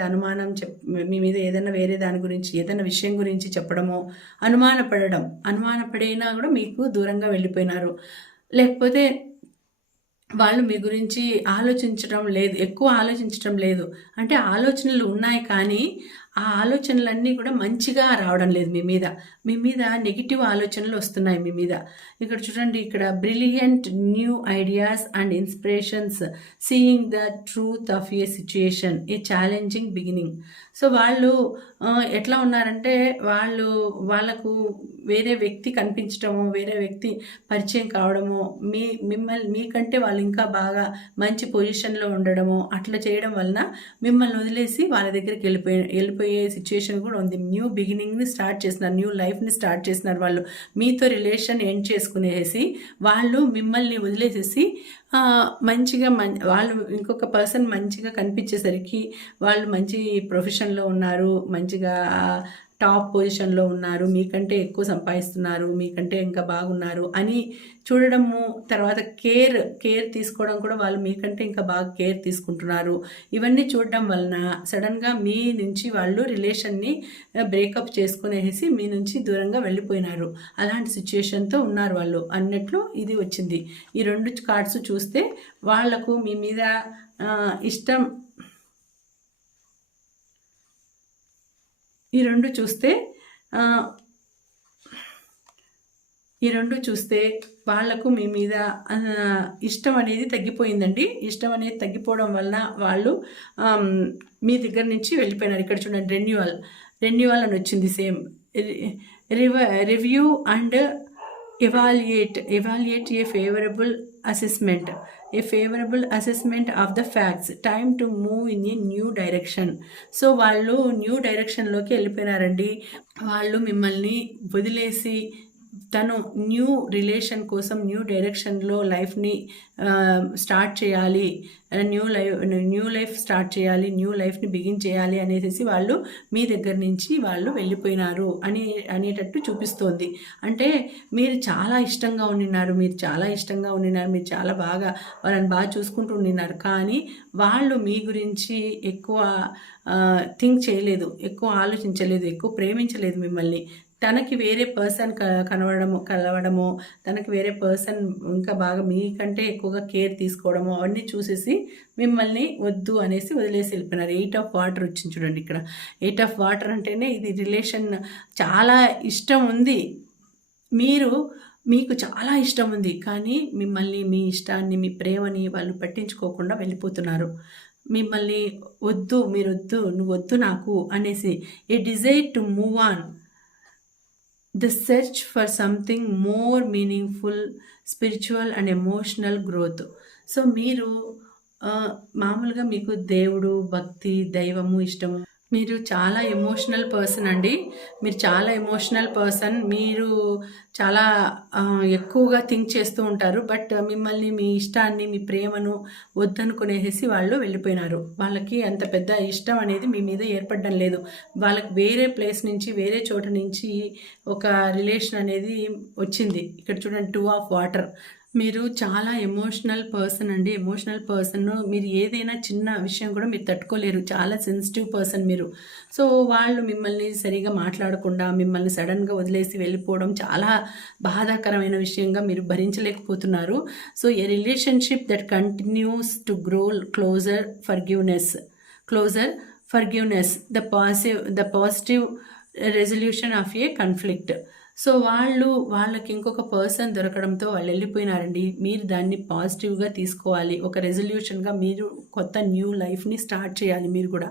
మీ మీద ఏదైనా వేరే దాని గురించి, ఏదైనా విషయం గురించి చెప్పడమో, అనుమానపడినా కూడా మీకు దూరంగా వెళ్ళిపోయినారు. లేకపోతే వాళ్ళు మీ గురించి ఎక్కువ ఆలోచించడం లేదు. అంటే ఆలోచనలు ఉన్నాయి, కానీ ఆ ఆలోచనలన్నీ కూడా మంచిగా రావడం లేదు. మీ మీద నెగిటివ్ ఆలోచనలు వస్తున్నాయి మీ మీద. ఇక్కడ చూడండి, ఇక్కడ brilliant new ideas and inspirations, seeing the truth of A situation, A challenging beginning. So వాళ్ళు ఎట్లా ఉన్నారంటే, వాళ్ళకు వేరే వ్యక్తి కనిపించడము, వేరే వ్యక్తి పరిచయం కావడము, మీకంటే వాళ్ళు ఇంకా బాగా మంచి పొజిషన్లో ఉండడము, అట్లా చేయడం వలన మిమ్మల్ని వదిలేసి వాళ్ళ దగ్గరికి వెళ్ళిపోయే సిచ్యుయేషన్ కూడా ఉంది. న్యూ బిగినింగ్ని స్టార్ట్ చేస్తున్నారు, న్యూ లైఫ్ని స్టార్ట్ చేస్తున్నారు. వాళ్ళు మీతో రిలేషన్ ఎండ్ చేసుకునేసి వాళ్ళు మిమ్మల్ని వదిలేసేసి మంచిగా వాళ్ళు ఇంకొక పర్సన్ మంచిగా కనిపించేసరికి వాళ్ళు మంచి ప్రొఫెషన్లో ఉన్నారు, మంచిగా టాప్ పొజిషన్లో ఉన్నారు, మీకంటే ఎక్కువ సంపాదిస్తున్నారు, మీకంటే ఇంకా బాగున్నారు అని చూడడము, తర్వాత కేర్ తీసుకోవడం కూడా వాళ్ళు మీకంటే ఇంకా బాగా కేర్ తీసుకుంటున్నారు. ఇవన్నీ చూడడం వలన సడన్గా మీ నుంచి వాళ్ళు రిలేషన్ని బ్రేకప్ చేసుకునేసి మీ నుంచి దూరంగా వెళ్ళిపోయినారు. అలాంటి సిచ్యుయేషన్తో ఉన్నారు వాళ్ళు అన్నట్లు ఇది వచ్చింది. ఈ 2 కార్డ్స్ చూస్తే వాళ్లకు మీ మీద ఇష్టం. ఈ రెండు చూస్తే వాళ్లకు మీ మీద ఇష్టం అనేది తగ్గిపోయిందండి. ఇష్టం అనేది తగ్గిపోవడం వలన వాళ్ళు మీ దగ్గర నుంచి వెళ్ళిపోయినారు. ఇక్కడ చూడండి, రెన్యువల్ అని వచ్చింది. Same review and evaluate a favorable assessment of the facts, time to move in a new direction. So వాళ్ళు న్యూ డైరెక్షన్లోకి వెళ్ళిపోయినారండి. వాళ్ళు మిమ్మల్ని వదిలేసి తను న్యూ రిలేషన్ కోసం న్యూ డైరెక్షన్లో లైఫ్ని స్టార్ట్ చేయాలి, న్యూ లైఫ్ స్టార్ట్ చేయాలి, న్యూ లైఫ్ని బిగిన్ చేయాలి అనేసి వాళ్ళు మీ దగ్గర నుంచి వాళ్ళు వెళ్ళిపోయినారు అనేటట్టు చూపిస్తోంది. అంటే మీరు చాలా ఇష్టంగా ఉండినారు, మీరు చాలా బాగా వాళ్ళని బాగా చూసుకుంటూ ఉండినారు. కానీ వాళ్ళు మీ గురించి ఎక్కువ థింక్ చేయలేదు, ఎక్కువ ఆలోచించలేదు, ఎక్కువ ప్రేమించలేదు మిమ్మల్ని. తనకి వేరే పర్సన్ కలవడము, తనకి వేరే పర్సన్ ఇంకా బాగా మీకంటే ఎక్కువగా కేర్ తీసుకోవడము అవన్నీ చూసేసి మిమ్మల్ని వద్దు అనేసి వదిలేసి వెళ్ళిపోయినారు. 8 ఆఫ్ వాటర్ వచ్చింది చూడండి. ఇక్కడ 8 ఆఫ్ వాటర్ అంటేనే ఇది రిలేషన్ చాలా ఇష్టం ఉంది, మీకు చాలా ఇష్టం ఉంది, కానీ మిమ్మల్ని, మీ ఇష్టాన్ని, మీ ప్రేమని వాళ్ళు పట్టించుకోకుండా వెళ్ళిపోతున్నారు. మిమ్మల్ని వద్దు, నువ్వు వద్దు నాకు అనేసి a desire to move on, the search for something more meaningful, spiritual and emotional growth. So మీరు మామూలుగా మీకు దేవుడు, భక్తి, దైవము ఇష్టము. మీరు చాలా ఎమోషనల్ పర్సన్ అండి. మీరు చాలా ఎక్కువగా థింక్ చేస్తూ ఉంటారు. బట్ మిమ్మల్ని, మీ ఇష్టాన్ని, మీ ప్రేమను వద్దనుకునేసి వాళ్ళు వెళ్ళిపోయినారు. వాళ్ళకి అంత పెద్ద ఇష్టం అనేది మీ మీద ఏర్పడడం లేదు. వాళ్ళకి వేరే ప్లేస్ నుంచి, వేరే చోట నుంచి ఒక రిలేషన్ అనేది వచ్చింది. ఇక్కడ చూడండి, 2 ఆఫ్ వాటర్. మీరు చాలా ఎమోషనల్ పర్సన్ అండి. మీరు ఏదైనా చిన్న విషయం కూడా మీరు తట్టుకోలేరు. చాలా సెన్సిటివ్ పర్సన్ మీరు. సో వాళ్ళు మిమ్మల్ని సరిగా మాట్లాడకుండా మిమ్మల్ని సడన్గా వదిలేసి వెళ్ళిపోవడం చాలా బాధాకరమైన విషయంగా మీరు భరించలేకపోతున్నారు. So a relationship that continues to grow closer forgiveness the positive resolution of a conflict. So వాళ్ళకి ఇంకొక పర్సన్ దొరకడంతో వాళ్ళు వెళ్ళిపోయినారండి. మీరు దాన్ని పాజిటివ్గా తీసుకోవాలి. ఒక రెజల్యూషన్గా మీరు కొత్త న్యూ లైఫ్ని స్టార్ట్ చేయాలి. మీరు కూడా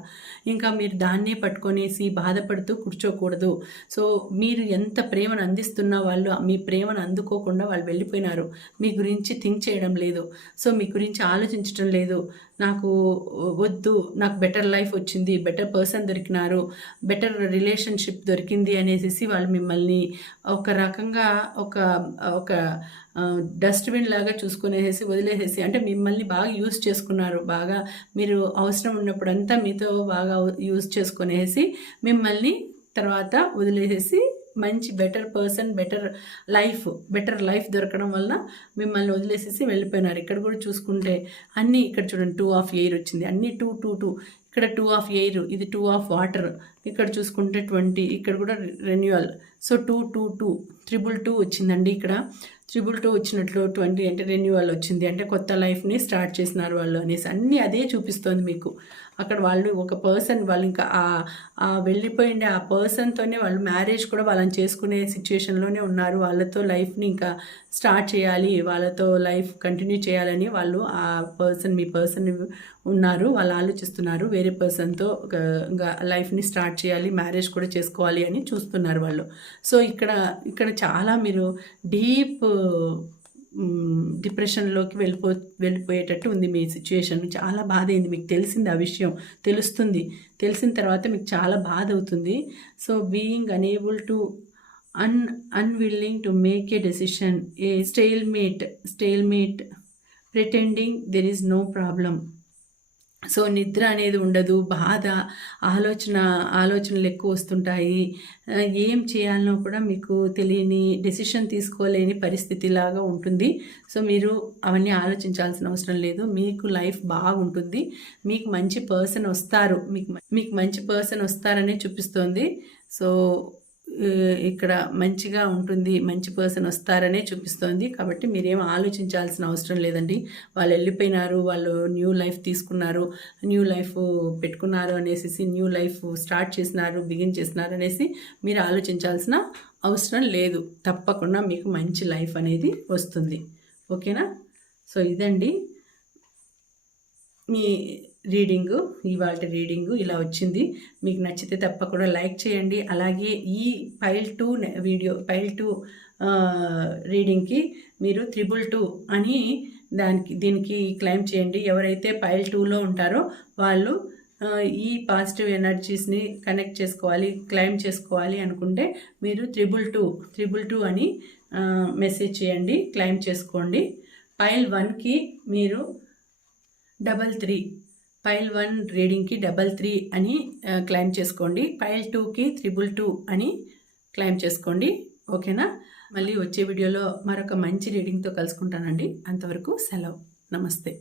ఇంకా మీరు దాన్నే పట్టుకొనేసి బాధపడుతూ కూర్చోకూడదు. సో మీరు ఎంత ప్రేమను అందిస్తున్నా వాళ్ళు మీ ప్రేమను అందుకోకుండా వాళ్ళు వెళ్ళిపోయినారు. మీ గురించి థింక్ చేయడం లేదు. సో మీ గురించి ఆలోచించడం లేదు. నాకు వద్దు, నాకు బెటర్ లైఫ్ వచ్చింది, బెటర్ పర్సన్ దొరికినారు, బెటర్ రిలేషన్షిప్ దొరికింది అనేసి వాళ్ళు మిమ్మల్ని ఒక రకంగా ఒక డస్ట్బిన్ లాగా చూసుకునేసి వదిలేసేసి, అంటే మిమ్మల్ని బాగా యూజ్ చేసుకున్నారు. బాగా మీరు అవసరం ఉన్నప్పుడంతా మీతో బాగా యూజ్ చేసుకునేసి మిమ్మల్ని తర్వాత వదిలేసేసి మంచి బెటర్ పర్సన్, బెటర్ లైఫ్ దొరకడం వల్ల మిమ్మల్ని వదిలేసేసి వెళ్ళిపోయినారు. ఇక్కడ కూడా చూసుకుంటే అన్నీ, ఇక్కడ చూడండి 2 ఆఫ్ ఎయిర్ వచ్చింది. అన్నీ 2 ఇక్కడ 2 ఆఫ్ ఎయిర్, ఇది 2 ఆఫ్ వాటర్. ఇక్కడ చూసుకుంటే 20, ఇక్కడ కూడా రెన్యువల్. సో 2 2 వచ్చిందండి. ఇక్కడ 2 వచ్చినట్లు 20 అంటే రెన్యువల్ వచ్చింది, అంటే కొత్త లైఫ్ని స్టార్ట్ చేసినారు వాళ్ళు అనేసి అన్నీ అదే చూపిస్తోంది మీకు. అక్కడ వాళ్ళు ఒక పర్సన్, వాళ్ళు ఇంకా వెళ్ళిపోయిండే ఆ పర్సన్తోనే వాళ్ళు మ్యారేజ్ కూడా వాళ్ళని చేసుకునే సిచ్యుయేషన్లోనే ఉన్నారు. వాళ్ళతో లైఫ్ని ఇంకా స్టార్ట్ చేయాలి, వాళ్ళతో లైఫ్ కంటిన్యూ చేయాలని వాళ్ళు మీ పర్సన్ ఉన్నారు. వాళ్ళు ఆలోచిస్తున్నారు వేరే పర్సన్తో ఇంకా లైఫ్ని స్టార్ట్ చేయాలి, మ్యారేజ్ కూడా చేసుకోవాలి అని చూస్తున్నారు వాళ్ళు. సో ఇక్కడ చాలా మీరు డీప్ డిప్రెషన్లోకి వెళ్ళిపోయేటట్టు ఉంది మీ సిచ్యుయేషన్. చాలా బాధ అయింది, మీకు తెలిసింది, ఆ విషయం తెలిసిన తర్వాత మీకు చాలా బాధ అవుతుంది. So being unable to unwilling to make a decision, a stalemate, pretending there is no problem. So నిద్ర అనేది ఉండదు, బాధ, ఆలోచనలు ఎక్కువ వస్తుంటాయి. ఏం చేయాలనో కూడా మీకు తెలియని, డెసిషన్ తీసుకోలేని పరిస్థితిలాగా ఉంటుంది. సో మీరు అవన్నీ ఆలోచించాల్సిన అవసరం లేదు. మీకు లైఫ్ బాగుంటుంది. మీకు మంచి పర్సన్ వస్తారు, మీకు మంచి పర్సన్ వస్తారనే చూపిస్తోంది. సో ఇక్కడ మంచిగా ఉంటుంది, మంచి పర్సన్ వస్తారనే చూపిస్తోంది. కాబట్టి మీరేం ఆలోచించాల్సిన అవసరం లేదండి. వాళ్ళు వెళ్ళిపోయినారు, వాళ్ళు న్యూ లైఫ్ తీసుకున్నారు, న్యూ లైఫ్ పెట్టుకున్నారు అనేసి, న్యూ లైఫ్ స్టార్ట్ చేసినారు, బిగిన్ చేసినారు అనేసి మీరు ఆలోచించాల్సిన అవసరం లేదు. తప్పకుండా మీకు మంచి లైఫ్ అనేది వస్తుంది. ఓకేనా? సో ఇదండి మీ రీడింగు, ఇవాళ రీడింగు ఇలా వచ్చింది. మీకు నచ్చితే తప్పకుండా లైక్ చేయండి. అలాగే ఈ పైల్ 2 రీడింగ్కి మీరు 222 అని దీనికి క్లైమ్ చేయండి. ఎవరైతే పైల్ 2లో ఉంటారో వాళ్ళు ఈ పాజిటివ్ ఎనర్జీస్ని కనెక్ట్ చేసుకోవాలి, క్లైమ్ చేసుకోవాలి అనుకుంటే మీరు 222 అని మెసేజ్ చేయండి, క్లైమ్ చేసుకోండి. పైల్ 1కి మీరు 33, పైల్ 1 రీడింగ్కి 33 అని క్లైమ్ చేసుకోండి. పైల్ 2కి 222 అని క్లైమ్ చేసుకోండి. ఓకేనా? మళ్ళీ వచ్చే వీడియోలో మరొక మంచి రీడింగ్తో కలుసుకుంటానండి. అంతవరకు సెలవు. నమస్తే.